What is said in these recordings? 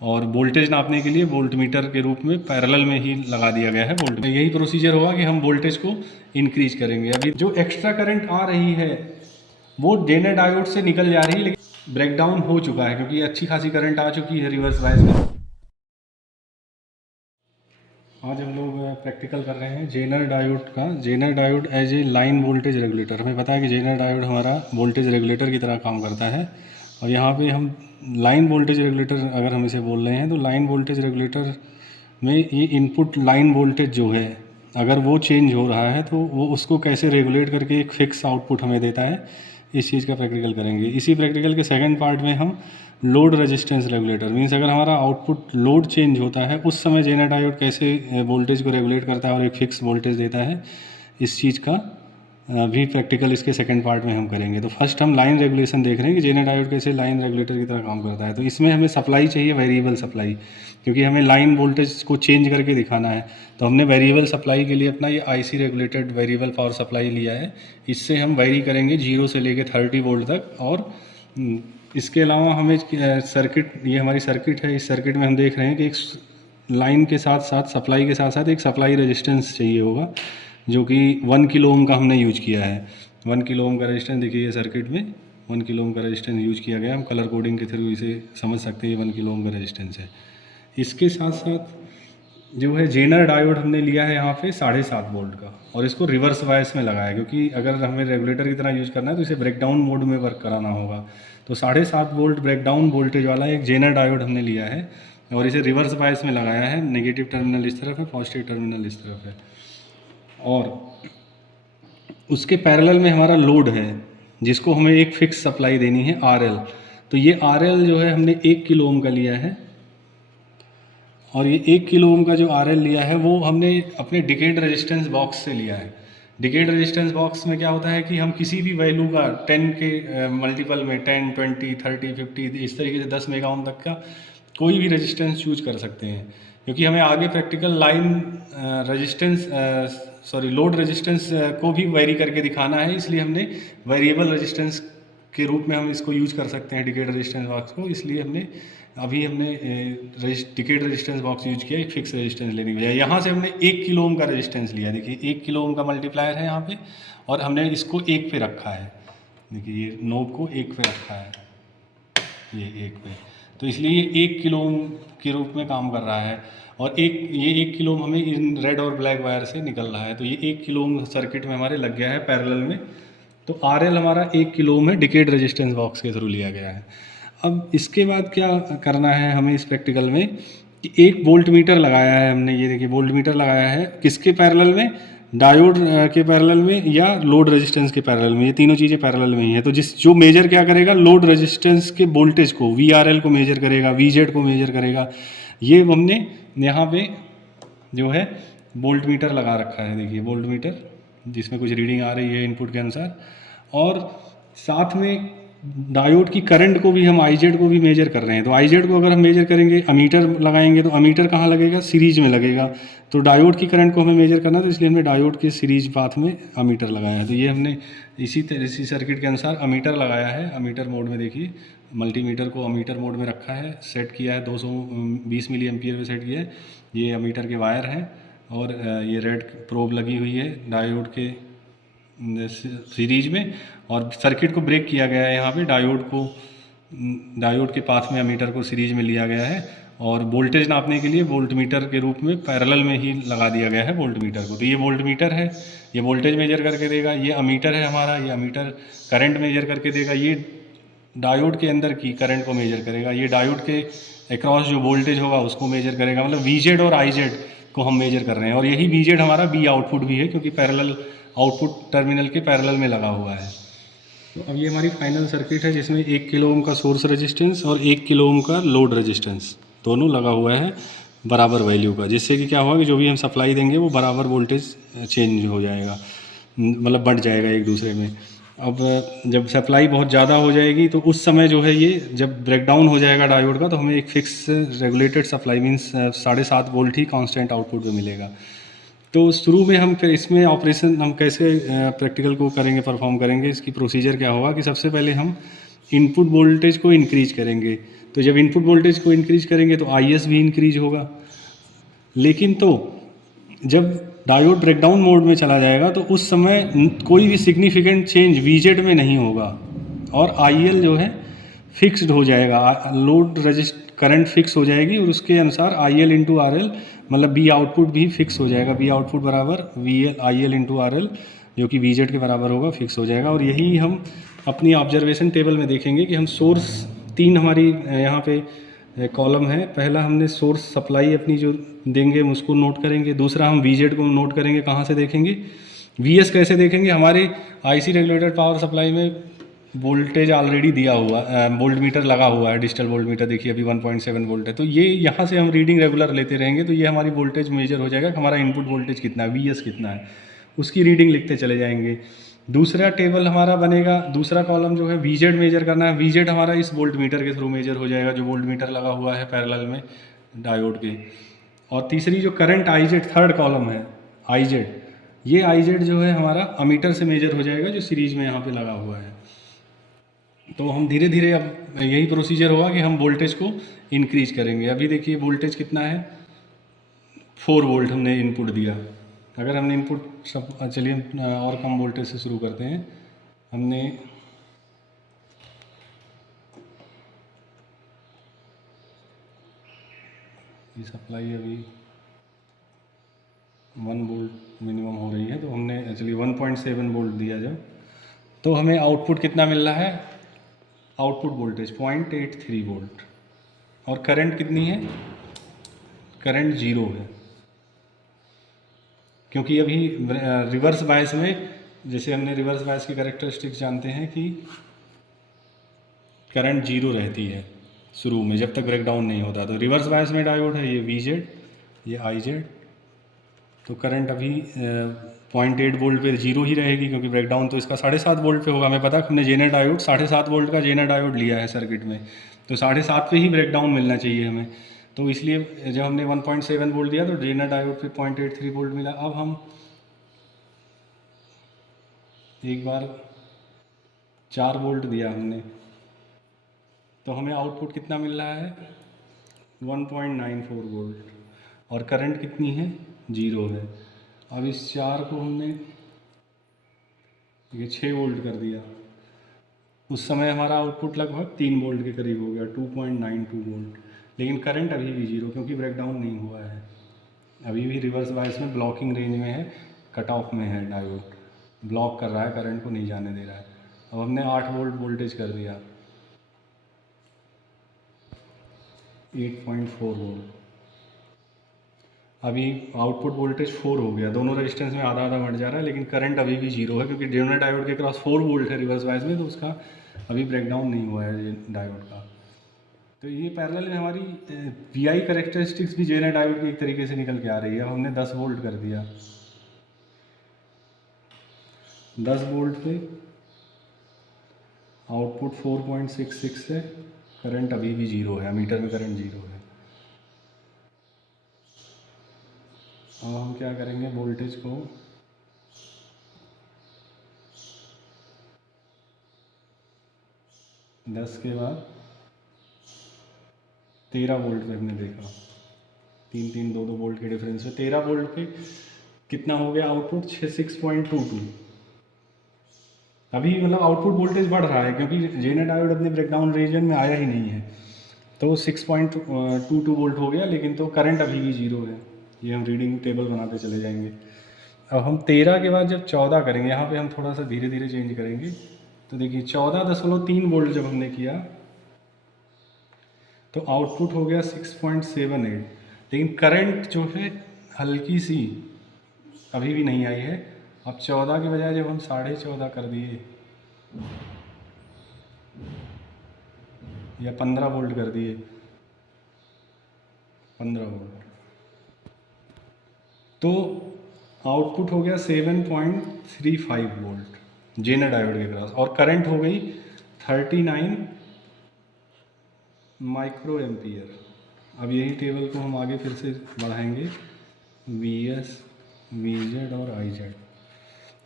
और वोल्टेज नापने के लिए वोल्ट मीटर के रूप में पैरेलल में ही लगा दिया गया है वोल्ट। यही प्रोसीजर होगा कि हम वोल्टेज को इंक्रीज करेंगे। अभी जो एक्स्ट्रा करंट आ रही है वो जेनर डायोड से निकल जा रही है, लेकिन ब्रेकडाउन हो चुका है क्योंकि अच्छी खासी करंट आ चुकी है रिवर्स बायस में। आज हम लोग प्रैक्टिकल कर रहे हैं जेनर डायोड का। Zener diode as a line voltage regulator. हमें पता है कि जेनर डायोड हमारा वोल्टेज रेगुलेटर की तरह काम करता है, और यहाँ पे हम लाइन वोल्टेज रेगुलेटर अगर हम इसे बोल रहे हैं तो लाइन वोल्टेज रेगुलेटर में ये इनपुट लाइन वोल्टेज जो है अगर वो चेंज हो रहा है तो वो उसको कैसे रेगुलेट करके एक फिक्स आउटपुट हमें देता है, इस चीज़ का प्रैक्टिकल करेंगे। इसी प्रैक्टिकल के सेकंड पार्ट में हम लोड रेजिस्टेंस रेगुलेटर मीन्स अगर हमारा आउटपुट लोड चेंज होता है उस समय जेनर डायोड कैसे वोल्टेज को रेगुलेट करता है और एक फिक्स वोल्टेज देता है, इस चीज़ का भी प्रैक्टिकल इसके सेकंड पार्ट में हम करेंगे। तो फर्स्ट हम लाइन रेगुलेशन देख रहे हैं कि जेनर डायोड कैसे लाइन रेगुलेटर की तरह काम करता है। तो इसमें हमें सप्लाई चाहिए, वेरिएबल सप्लाई, क्योंकि हमें लाइन वोल्टेज को चेंज करके दिखाना है। तो हमने वेरिएबल सप्लाई के लिए अपना ये IC regulated variable power supply लिया है। इससे हम वेरी करेंगे 0 से लेकर 30 वोल्ट तक। और इसके अलावा हमें सर्किट, ये हमारी सर्किट है, इस सर्किट में हम देख रहे हैं कि एक लाइन के साथ साथ सप्लाई के साथ साथ एक सप्लाई रेजिस्टेंस चाहिए होगा, जो कि 1 किलो ओम का हमने यूज किया है। 1 किलो ओम का रेजिस्टेंस देखिए, ये सर्किट में 1 किलो ओम का रेजिस्टेंस यूज किया गया। हम कलर कोडिंग के थ्रू इसे समझ सकते हैं, ये 1 किलो ओम का रेजिस्टेंस है। इसके साथ साथ जो है जेनर डायोड हमने लिया है यहाँ पे 7.5 वोल्ट का, और इसको रिवर्स बायस में लगाया है, क्योंकि अगर हमें रेगुलेटर की तरह यूज़ करना है तो इसे ब्रेकडाउन मोड में वर्क कराना होगा। तो 7.5 वोल्ट ब्रेकडाउन वोल्टेज वाला एक जेनर डायोड हमने लिया है और इसे रिवर्स बायस में लगाया है। नेगेटिव टर्मिनल इस तरफ है, पॉजिटिव टर्मिनल इस तरफ है, और उसके पैरेलल में हमारा लोड है जिसको हमें एक फिक्स सप्लाई देनी है RL। तो ये RL जो है हमने 1 किलो ओम का लिया है, और ये 1 किलो ओम का जो RL लिया है वो हमने अपने डिकेड रेजिस्टेंस बॉक्स से लिया है। डिकेड रेजिस्टेंस बॉक्स में क्या होता है कि हम किसी भी वैल्यू का 10 के मल्टीपल में 10, 20, 30, 50 इस तरीके से 10 मेगा ओम तक का कोई भी रेजिस्टेंस चूज कर सकते हैं, क्योंकि हमें आगे प्रैक्टिकल लाइन लोड रेजिस्टेंस को भी वेरी करके दिखाना है। इसलिए हमने वेरिएबल रेजिस्टेंस के रूप में हम इसको यूज कर सकते हैं डिकेड रेजिस्टेंस बॉक्स को। इसलिए हमने डिकेड रेजिस्टेंस बॉक्स यूज किया एक फिक्स रेजिस्टेंस लेने के बजाय। यहाँ से हमने 1 किलो ओम का रेजिस्टेंस लिया। देखिए 1 किलो ओम का मल्टीप्लायर है यहाँ पे, और हमने इसको 1 पे रखा है। देखिए ये नोब को 1 पे रखा है, ये 1 पे, तो इसलिए ये 1 किलो ओम के रूप में काम कर रहा है। और ये 1 किलो ओम हमें इन रेड और ब्लैक वायर से निकल रहा है। तो ये 1 किलो ओम सर्किट में हमारे लग गया है पैरेलल में। तो RL हमारा 1 किलो ओम है, डिकेड रेजिस्टेंस बॉक्स के थ्रू लिया गया है। अब इसके बाद क्या करना है हमें इस प्रैक्टिकल में कि एक वोल्ट मीटर लगाया है हमने। ये देखिए वोल्ट मीटर लगाया है, किसके पैरेलल में, डायोड के पैरेलल में या लोड रेजिस्टेंस के पैरेलल में। ये तीनों चीज़ें पैरेलल में ही है। तो जो मेजर क्या करेगा, लोड रेजिस्टेंस के वोल्टेज को, VRL को मेजर करेगा, VZ को मेजर करेगा। ये हमने यहाँ पे जो है वोल्ट मीटर लगा रखा है। देखिए वोल्ट मीटर जिसमें कुछ रीडिंग आ रही है इनपुट के अनुसार, और साथ में डायोड की करंट को भी हम IZ को भी मेजर कर रहे हैं। तो IZ को अगर हम मेजर करेंगे, अमीटर लगाएंगे, तो अमीटर कहाँ लगेगा, सीरीज में लगेगा। तो डायोड की करंट को हमें मेजर करना, तो इसलिए हमने डायोड के सीरीज पाथ में अमीटर लगाया है। तो ये हमने इसी सर्किट के अनुसार अमीटर लगाया है। अमीटर मोड में देखिए मल्टीमीटर को अमीटर मोड में रखा है, सेट किया है 220 मिली एम्पियर पे सेट किया है। ये अमीटर के वायर हैं, और ये रेड प्रोब लगी हुई है डायोड के सीरीज में, और सर्किट को ब्रेक किया गया है यहाँ पे। डायोड के पास में अमीटर को सीरीज में लिया गया है, और वोल्टेज नापने के लिए वोल्ट मीटर के रूप में पैरेलल में ही लगा दिया गया है वोल्ट मीटर को। तो ये वोल्ट मीटर है, ये वोल्टेज मेजर करके देगा। ये अमीटर है हमारा, ये अमीटर करंट मेजर करके देगा। ये डायोड के अंदर की करंट को मेजर करेगा। ये डायोड के अक्रॉस जो वोल्टेज होगा उसको मेजर करेगा। मतलब VZ और IZ को हम मेजर कर रहे हैं, और यही VZ हमारा B आउटपुट भी है, क्योंकि पैरेलल आउटपुट टर्मिनल के पैरेलल में लगा हुआ है। तो अब ये हमारी फाइनल सर्किट है जिसमें 1 किलो ओम का सोर्स रेजिस्टेंस और 1 किलो ओम का लोड रेजिस्टेंस दोनों लगा हुआ है बराबर वैल्यू का, जिससे कि क्या होगा कि जो भी हम सप्लाई देंगे वो बराबर वोल्टेज चेंज हो जाएगा, मतलब बढ़ जाएगा एक दूसरे में। अब जब सप्लाई बहुत ज़्यादा हो जाएगी तो उस समय जो है ये जब ब्रेकडाउन हो जाएगा डायोड का, तो हमें एक fix regulated supply means 7.5 volt ही कांस्टेंट आउटपुट में मिलेगा। तो शुरू में हम इसमें ऑपरेशन हम कैसे प्रैक्टिकल को करेंगे, परफॉर्म करेंगे, इसकी प्रोसीजर क्या होगा कि सबसे पहले हम इनपुट वोल्टेज को इंक्रीज करेंगे। तो जब इनपुट वोल्टेज को इंक्रीज करेंगे तो IS भी इंक्रीज होगा। लेकिन तो जब डायोड ब्रेकडाउन मोड में चला जाएगा तो उस समय कोई भी सिग्निफिकेंट चेंज VZ में नहीं होगा और IL जो है फिक्स्ड हो जाएगा, लोड रजिस्ट करंट फिक्स हो जाएगी और उसके अनुसार IL इंटू RL मतलब B आउटपुट भी फिक्स हो जाएगा। B आउटपुट बराबर IL इंटू RL जो कि VZ के बराबर होगा, फिक्स हो जाएगा। और यही हम अपनी ऑब्जर्वेशन टेबल में देखेंगे कि हम सोर्स 3 हमारी यहाँ पे कॉलम है। पहला हमने सोर्स सप्लाई अपनी जो देंगे हम उसको नोट करेंगे, दूसरा हम VZ को नोट करेंगे, कहाँ से देखेंगे, VS कैसे देखेंगे, हमारे IC रेगुलेटेड पावर सप्लाई में वोल्टेज ऑलरेडी दिया हुआ, वोल्ट मीटर लगा हुआ है, डिजिटल वोल्ट मीटर देखिए अभी 1.7 वोल्ट है। तो ये यहाँ से हम रीडिंग रेगुलर लेते रहेंगे तो ये हमारी वोल्टेज मेजर हो जाएगा कि हमारा इनपुट वोल्टेज कितना है, VS कितना है, उसकी रीडिंग लिखते चले जाएंगे। दूसरा टेबल हमारा बनेगा, दूसरा कॉलम जो है VZ मेजर करना है। VZ हमारा इस वोल्ट मीटर के थ्रू मेजर हो जाएगा जो वोल्ट मीटर लगा हुआ है पैरेलल में डायोड के। और तीसरी जो करंट IZ थर्ड कॉलम है IZ, ये IZ जो है हमारा अमीटर से मेजर हो जाएगा जो सीरीज में यहाँ पे लगा हुआ है। तो हम धीरे धीरे अब यही प्रोसीजर होगा कि हम वोल्टेज को इंक्रीज करेंगे। अभी देखिए वोल्टेज कितना है, 4 वोल्ट हमने इनपुट दिया। अगर हमने इनपुट सब, चलिए और कम वोल्टेज से शुरू करते हैं। हमने ये सप्लाई अभी 1 वोल्ट मिनिमम हो रही है तो हमने चलिए 1.7 वोल्ट दिया जब, तो हमें आउटपुट कितना मिल रहा है, आउटपुट वोल्टेज 0.83 वोल्ट। और करंट कितनी है, करंट 0 है, क्योंकि अभी रिवर्स बायस में, जैसे हमने रिवर्स बायस की कैरेक्टरिस्टिक्स जानते हैं कि करंट 0 रहती है शुरू में जब तक ब्रेकडाउन नहीं होता। तो रिवर्स बायस में डायोड है ये VZ, ये IZ, तो करंट अभी 0.8 वोल्ट पे 0 ही रहेगी क्योंकि ब्रेकडाउन तो इसका 7.5 वोल्ट पे होगा। हमें पता है हमने जेनर डायोड 7.5 वोल्ट का जेनर डायोड लिया है सर्किट में, तो 7.5 पे ही ब्रेकडाउन मिलना चाहिए हमें। तो इसलिए जब हमने 1.7 वोल्ट दिया तो जेनर डायोड पे 0.83 वोल्ट मिला। अब हम एक बार 4 वोल्ट दिया हमने, तो हमें आउटपुट कितना मिल रहा है, 1.94 वोल्ट, और करंट कितनी है, 0 है। अब इस 4 को हमने ये 6 वोल्ट कर दिया, उस समय हमारा आउटपुट लगभग 3 वोल्ट के करीब हो गया, 2.92 वोल्ट। लेकिन करंट अभी भी 0 क्योंकि ब्रेकडाउन नहीं हुआ है, अभी भी रिवर्स बायस में ब्लॉकिंग रेंज में है, कट ऑफ में है, डायोड ब्लॉक कर रहा है, करंट को नहीं जाने दे रहा है। अब हमने 8 वोल्ट वोल्टेज कर दिया, 8.4 वोल्ट। अभी आउटपुट वोल्टेज 4 हो गया, दोनों रेजिस्टेंस में आधा आधा बढ़ जा रहा है, लेकिन करंट अभी भी 0 है क्योंकि जेनर डायोड के क्रॉस 4 वोल्ट है रिवर्स बायस में, तो उसका अभी ब्रेकडाउन नहीं हुआ है डायोड का। तो ये पैरेलल में हमारी VI कैरेक्टरिस्टिक्स भी जेनर डायोड की एक तरीके से निकल के आ रही है। अब हमने 10 वोल्ट कर दिया, 10 वोल्ट पे आउटपुट 4.66 है, करंट अभी भी 0 है, मीटर में करंट 0 है। अब हम क्या करेंगे, वोल्टेज को दस के बाद 13 वोल्ट पे हमने देखा, 2 वोल्ट के डिफरेंस में 13 वोल्ट पे कितना हो गया आउटपुट, 6.22। अभी मतलब आउटपुट वोल्टेज बढ़ रहा है क्योंकि जेनर डायोड अपने ब्रेकडाउन रीजन में आया ही नहीं है, तो 6.22 वोल्ट हो गया, लेकिन तो करंट अभी भी 0 है। ये हम रीडिंग टेबल बनाते चले जाएंगे। अब हम 13 के बाद जब 14 करेंगे, यहाँ पे हम थोड़ा सा धीरे धीरे चेंज करेंगे। तो देखिए 14.3 वोल्ट जब हमने किया तो आउटपुट हो गया 6.78, लेकिन करंट जो है हल्की सी अभी भी नहीं आई है। अब 14 के बजाय जब हम 14.5 कर दिए या 15 वोल्ट कर दिए, 15 वोल्ट, तो आउटपुट हो गया 7.35 वोल्ट जेनर डायोड के क्रॉस, और करंट हो गई 39 माइक्रो एम्पियर। अब यही टेबल को हम आगे फिर से बढ़ाएंगे, VS, VZ और IZ।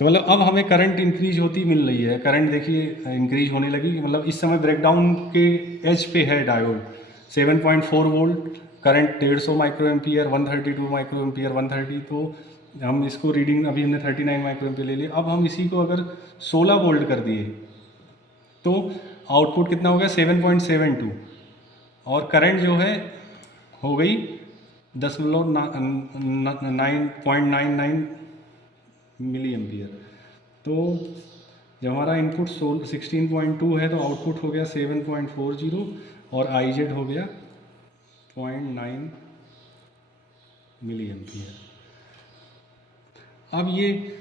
तो मतलब अब हमें करंट इंक्रीज होती मिल रही है, करंट देखिए इंक्रीज होने लगी, मतलब इस समय ब्रेकडाउन के एज पे है diode, 7.4 volt, current 150 micro ampere, 132 micro ampere, 130, तो हम इसको रीडिंग अभी हमने 39 माइक्रो एम्पियर ले लिया। अब हम इसी को अगर 16 वोल्ट कर दिए तो आउटपुट कितना हो गया 7.72, और करंट जो है हो गई 9.99 मिली एम्पियर। तो जब हमारा इनपुट 16.2 है तो आउटपुट हो गया 7.40 और आई जेड हो गया 0.9 मिली एम्पियर। अब ये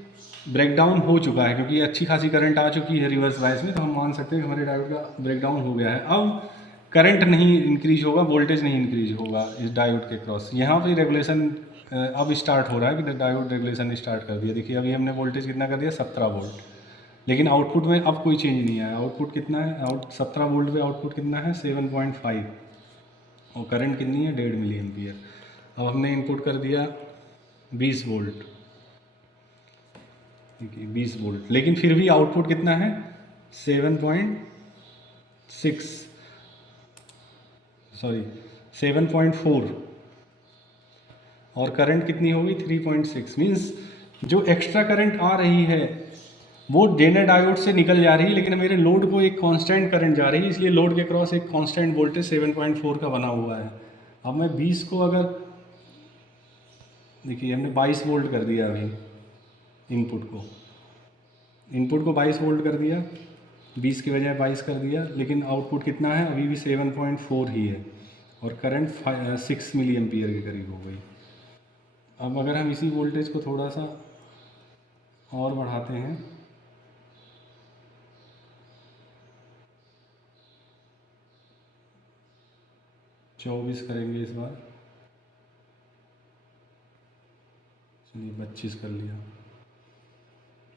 ब्रेकडाउन हो चुका है क्योंकि अच्छी खासी करंट आ चुकी है रिवर्स बायस में, तो हम मान सकते हैं कि हमारे डायोड का ब्रेकडाउन हो गया है। अब करंट नहीं इंक्रीज होगा, वोल्टेज नहीं इंक्रीज होगा इस डायोड के क्रॉस। यहाँ पे रेगुलेशन अब स्टार्ट हो रहा है कि डायोड रेगुलेशन स्टार्ट कर दिया। देखिए अभी हमने वोल्टेज कितना कर दिया 17 वोल्ट, लेकिन आउटपुट में अब कोई चेंज नहीं आया। आउटपुट कितना है, 17 वोल्ट पे आउटपुट कितना है 7.5, और करंट कितनी है 1.5 मिली एम्पियर। अब हमने इनपुट कर दिया 20 वोल्ट, 20 वोल्ट, लेकिन फिर भी आउटपुट कितना है 7.4, और करंट कितनी होगी 3.6। मीन्स जो एक्स्ट्रा करंट आ रही है वो जेनर डायोड से निकल जा रही है, लेकिन मेरे लोड को एक कांस्टेंट करंट जा रही है, इसलिए लोड के क्रॉस एक कांस्टेंट वोल्टेज 7.4 का बना हुआ है। अब मैं 20 को अगर देखिए हमने 22 वोल्ट कर दिया, अभी इनपुट को 22 वोल्ट कर दिया, 20 की बजाय 22 कर दिया, लेकिन आउटपुट कितना है अभी भी 7.4 ही है, और करंट 6 मिली एम्पियर के करीब हो गई। अब अगर हम इसी वोल्टेज को थोड़ा सा और बढ़ाते हैं, चौबीस करेंगे इस बार, चलिए 25 कर लिया,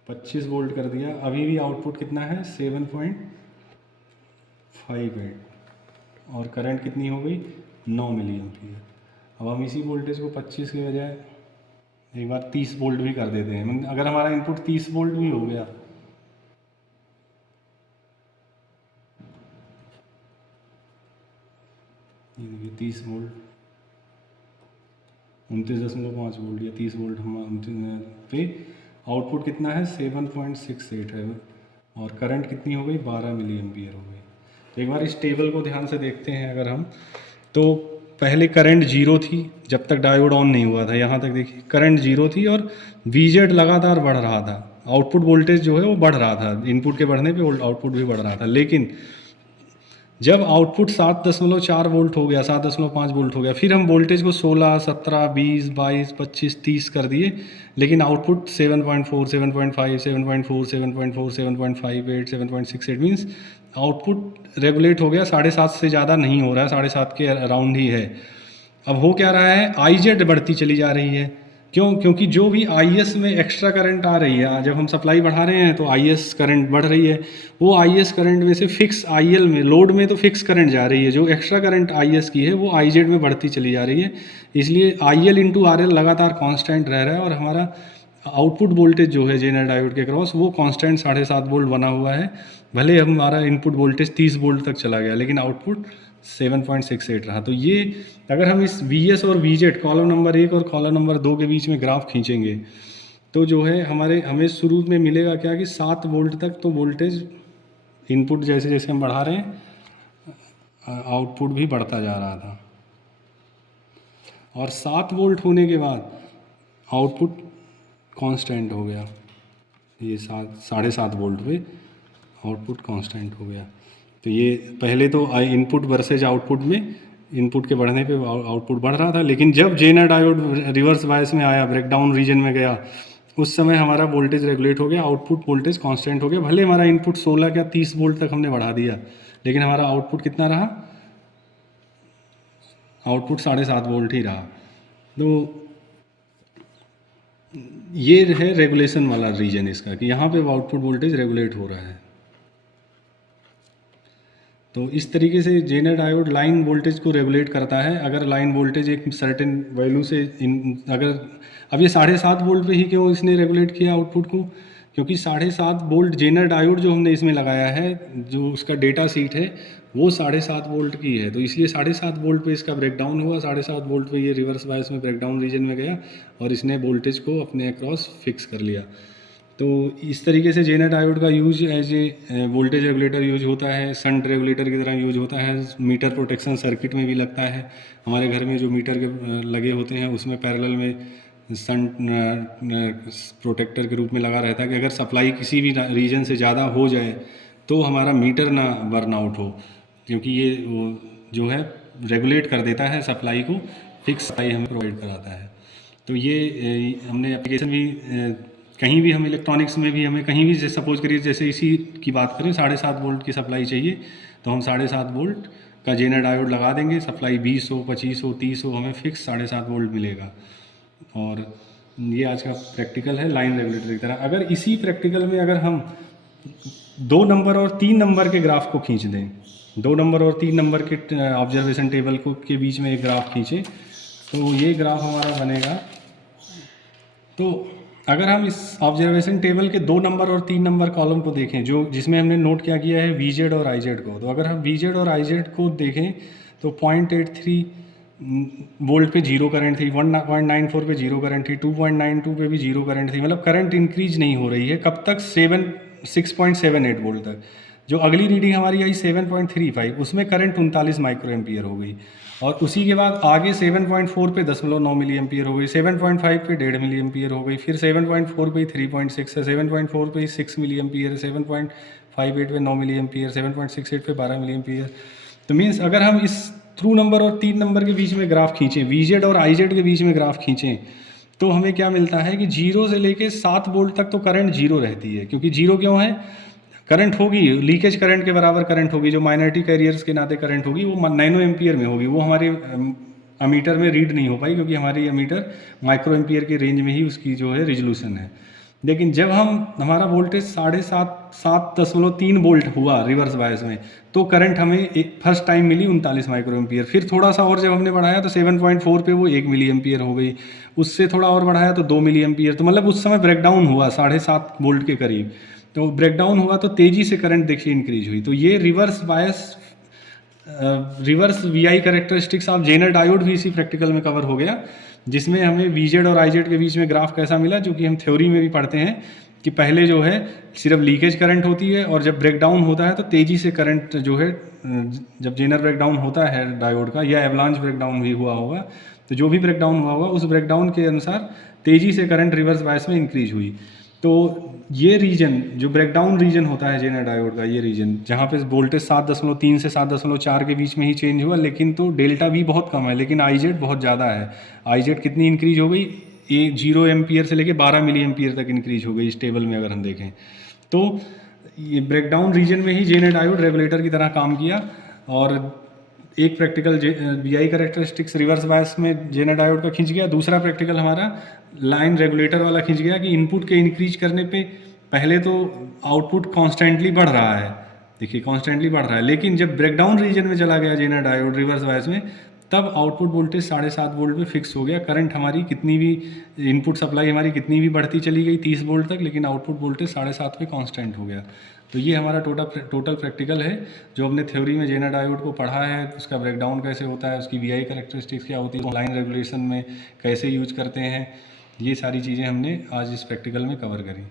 25 वोल्ट कर दिया, अभी भी आउटपुट कितना है 7.58, और करंट कितनी हो गई 9 मिली एम्पियर। अब हम इसी वोल्टेज को 25 के बजाय एक बार 30 वोल्ट भी कर देते हैं। अगर हमारा इनपुट 30 वोल्ट भी हो गया, ये देखिए 30 वोल्ट, 29.5 वोल्ट या 30 वोल्ट हम पे आउटपुट कितना है 7.68 है, और करंट कितनी हो गई 12 मिली एम्पियर हो गई। तो एक बार इस टेबल को ध्यान से देखते हैं अगर हम, तो पहले करंट जीरो थी जब तक डायोड ऑन नहीं हुआ था, यहाँ तक देखिए करंट जीरो थी और वीजेड लगातार बढ़ रहा था, आउटपुट वोल्टेज जो है वो बढ़ रहा था, इनपुट के बढ़ने पे आउटपुट भी बढ़ रहा था। लेकिन जब आउटपुट 7.4 वोल्ट हो गया, 7.5 वोल्ट हो गया, फिर हम वोल्टेज को 16, 17, 20, 22, 25, 30 कर दिए, लेकिन आउटपुट 7.4, 7.5, 7.4, 7.4, 7.58, 7.68 मीन्स आउटपुट रेगुलेट हो गया, 7.5 से ज़्यादा नहीं हो रहा है, 7.5 के अराउंड ही है। अब हो क्या रहा है, आई जेड बढ़ती चली जा रही है। क्यों? क्योंकि जो भी आई एस में एक्स्ट्रा करंट आ रही है, जब हम सप्लाई बढ़ा रहे हैं तो आई एस करंट बढ़ रही है, वो आई एस करंट में से फिक्स आई एल में, लोड में तो फिक्स करंट जा रही है, जो एक्स्ट्रा करंट आई एस की है वो आई जेड में बढ़ती चली जा रही है। इसलिए I L into R L लगातार कांस्टेंट रह रहा है, और हमारा आउटपुट वोल्टेज जो है जेनर डायोड के क्रॉस वो कांस्टेंट 7.5 वोल्ट बना हुआ है। भले हमारा इनपुट वोल्टेज 30 वोल्ट तक चला गया, लेकिन आउटपुट 7.68 रहा। तो ये अगर हम इस Vs और Vz कॉलम नंबर 1 और कॉलम नंबर 2 के बीच में ग्राफ खींचेंगे तो जो है हमें शुरू में मिलेगा क्या कि 7 वोल्ट तक तो वोल्टेज इनपुट जैसे जैसे हम बढ़ा रहे हैं आउटपुट भी बढ़ता जा रहा था, और 7 वोल्ट होने के बाद आउटपुट कांस्टेंट हो गया, ये 7.5 वोल्ट पे आउटपुट कांस्टेंट हो गया। तो ये पहले तो इनपुट वर्सेज आउटपुट में, इनपुट के बढ़ने पे आउटपुट बढ़ रहा था, लेकिन जब जेनर डायोड रिवर्स बायस में आया, ब्रेकडाउन रीजन में गया, उस समय हमारा वोल्टेज रेगुलेट हो गया, आउटपुट वोल्टेज कांस्टेंट हो गया। भले हमारा इनपुट 16 या 30 वोल्ट तक हमने बढ़ा दिया, लेकिन हमारा आउटपुट कितना रहा, आउटपुट 7.5 वोल्ट ही रहा। तो ये है रेगुलेशन वाला रीजन इसका, कि यहाँ पे आउटपुट वोल्टेज रेगुलेट हो रहा है। तो इस तरीके से जेनर डायोड लाइन वोल्टेज को रेगुलेट करता है। अगर लाइन वोल्टेज एक सर्टेन वैल्यू से अगर अब ये 7.5 वोल्ट पे ही क्यों इसने रेगुलेट किया आउटपुट को, क्योंकि 7.5 वोल्ट जेनर डायोड जो हमने इसमें लगाया है, जो उसका डेटा शीट है वो 7.5 वोल्ट की है, तो इसलिए 7.5 वोल्ट पे इसका ब्रेकडाउन हुआ, 7.5 वोल्ट पे ये रिवर्स बायस में ब्रेकडाउन रीजन में गया और इसने वोल्टेज को अपने अक्रॉस फिक्स कर लिया। तो इस तरीके से जेनर डायोड का use as a voltage regulator use होता है, शंट रेगुलेटर की तरह यूज होता है, मीटर प्रोटेक्शन सर्किट में भी लगता है। हमारे घर में जो मीटर के लगे होते हैं उसमें पैरेलल में शंट प्रोटेक्टर के रूप में लगा रहता है कि अगर सप्लाई किसी भी रीजन से ज़्यादा हो जाए तो हमारा मीटर ना बर्न आउट हो, क्योंकि ये वो जो है रेगुलेट कर देता है सप्लाई को, फिक्स सप्लाई हमें प्रोवाइड कराता है। तो ये हमने एप्लीकेशन भी कहीं भी हम इलेक्ट्रॉनिक्स में भी हमें कहीं भी जैसे सपोज करिए जैसे इसी की बात करें 7.5 वोल्ट की सप्लाई चाहिए तो हम 7.5 वोल्ट का जेनर डायोड लगा देंगे, सप्लाई 20 हो 25 हो 30 हो हमें फिक्स 7.5 वोल्ट मिलेगा। और ये आज का प्रैक्टिकल है लाइन रेगुलेटर की तरह। अगर इसी प्रैक्टिकल में अगर हम 2 नंबर और 3 नंबर के ग्राफ को खींच दें, 2 नंबर और 3 नंबर के ऑब्जर्वेशन टेबल को के बीच में एक ग्राफ खींचें तो ये ग्राफ हमारा बनेगा। तो अगर हम इस ऑब्जर्वेशन टेबल के 2 नंबर और 3 नंबर कॉलम को देखें, जो जिसमें हमने नोट क्या किया है VZ और IZ को, तो अगर हम VZ और IZ को देखें तो 0.83 वोल्ट पे जीरो करंट थी, 1.94 पे जीरो करंट थी, 2.92 पे भी जीरो करंट थी, मतलब करंट इंक्रीज नहीं हो रही है। कब तक? 6.78 वोल्ट तक। जो अगली रीडिंग हमारी आई 7.35, उसमें करंट 39 माइक्रो एम्पियर हो गई, और उसी के बाद आगे 7.4 पे 10.9 मिली एम्पियर हो गई, 7.5 पे 1.5 मिली एम्पियर हो गई, फिर 7.4 पे 3.6 है, 7.4 पे 6 मिली एम्पियर है, 7.58 पे 9 मिली एम्पियर, 7.68 पे 12 मिली एम्पियर। तो मीन्स अगर हम इस थ्रू नंबर और 3 नंबर के बीच में ग्राफ खींचें, VZ और IZ के बीच में ग्राफ खींचें, तो हमें क्या मिलता है कि 0 से लेके 7 वोल्ट तक तो करंट जीरो रहती है। क्योंकि जीरो क्यों है? करंट होगी, लीकेज करंट के बराबर करंट होगी, जो माइनॉरिटी कैरियर्स के नाते करंट होगी वो नैनो एम्पियर में होगी, वो हमारे अमीटर में रीड नहीं हो पाई, क्योंकि हमारी अमीटर माइक्रो एम्पियर के रेंज में ही उसकी जो है रिजोल्यूशन है। लेकिन जब हमारा वोल्टेज 7.3 वोल्ट हुआ रिवर्स बायस में, तो करंट हमें फर्स्ट टाइम मिली 39 माइक्रो एम्पियर। फिर थोड़ा सा और जब हमने बढ़ाया तो 7.4 पे वो 1 मिली एम्पियर हो गई, उससे थोड़ा और बढ़ाया तो 2 मिली एम्पियर। तो मतलब उस समय ब्रेकडाउन हुआ 7.5 वोल्ट के करीब, तो ब्रेकडाउन हुआ तो तेज़ी से करंट देखिए इंक्रीज हुई। तो ये reverse bias reverse VI characteristics of Zener diode भी इसी प्रैक्टिकल में कवर हो गया, जिसमें हमें VZ और IZ के बीच में ग्राफ कैसा मिला, जो कि हम थ्योरी में भी पढ़ते हैं कि पहले जो है सिर्फ लीकेज करंट होती है, और जब ब्रेकडाउन होता है तो तेज़ी से करंट जो है, जब जेनर ब्रेकडाउन होता है डायोड का या एवलांच ब्रेकडाउन भी हुआ होगा, तो जो भी ब्रेकडाउन हुआ होगा उस ब्रेकडाउन के अनुसार तेज़ी से करंट रिवर्स बायस में इंक्रीज हुई। तो ये रीजन जो ब्रेकडाउन रीजन होता है जेनर डायोड का, ये रीजन जहाँ पे वोल्टेज 7.3 से 7.4 के बीच में ही चेंज हुआ, लेकिन तो डेल्टा भी बहुत कम है, लेकिन IZ बहुत ज़्यादा है। IZ कितनी इंक्रीज हो गई? 0 एम्पियर से लेके 12 मिली एम्पियर तक इंक्रीज हो गई इस टेबल में अगर हम देखें तो। ये ब्रेकडाउन रीजन में ही जेनर डायोड रेगुलेटर की तरह काम किया। और एक practical VI characteristics reverse bias में जेनर डायोड का खिंच गया, दूसरा प्रैक्टिकल हमारा लाइन रेगुलेटर वाला खिंच गया कि इनपुट के इंक्रीज करने पे पहले तो आउटपुट कॉन्स्टेंटली बढ़ रहा है, देखिए कॉन्स्टेंटली बढ़ रहा है, लेकिन जब ब्रेकडाउन रीजन में चला गया जेनर डायोड रिवर्स बायस में, तब आउटपुट वोल्टेज 7.5 वोल्ट पे फिक्स हो गया। करंट हमारी कितनी भी इनपुट सप्लाई हमारी कितनी भी बढ़ती चली गई 30 वोल्ट तक, लेकिन आउटपुट वोल्टेज 7.5 पे कांस्टेंट हो गया। तो ये हमारा टोटल प्रैक्टिकल है, जो हमने थ्योरी में जेनर डायोड को पढ़ा है, उसका ब्रेकडाउन कैसे होता है, उसकी VI कैरेक्टरिस्टिक्स क्या होती है, लाइन रेगुलेशन में कैसे यूज करते हैं, ये सारी चीज़ें हमने आज इस प्रैक्टिकल में कवर करी।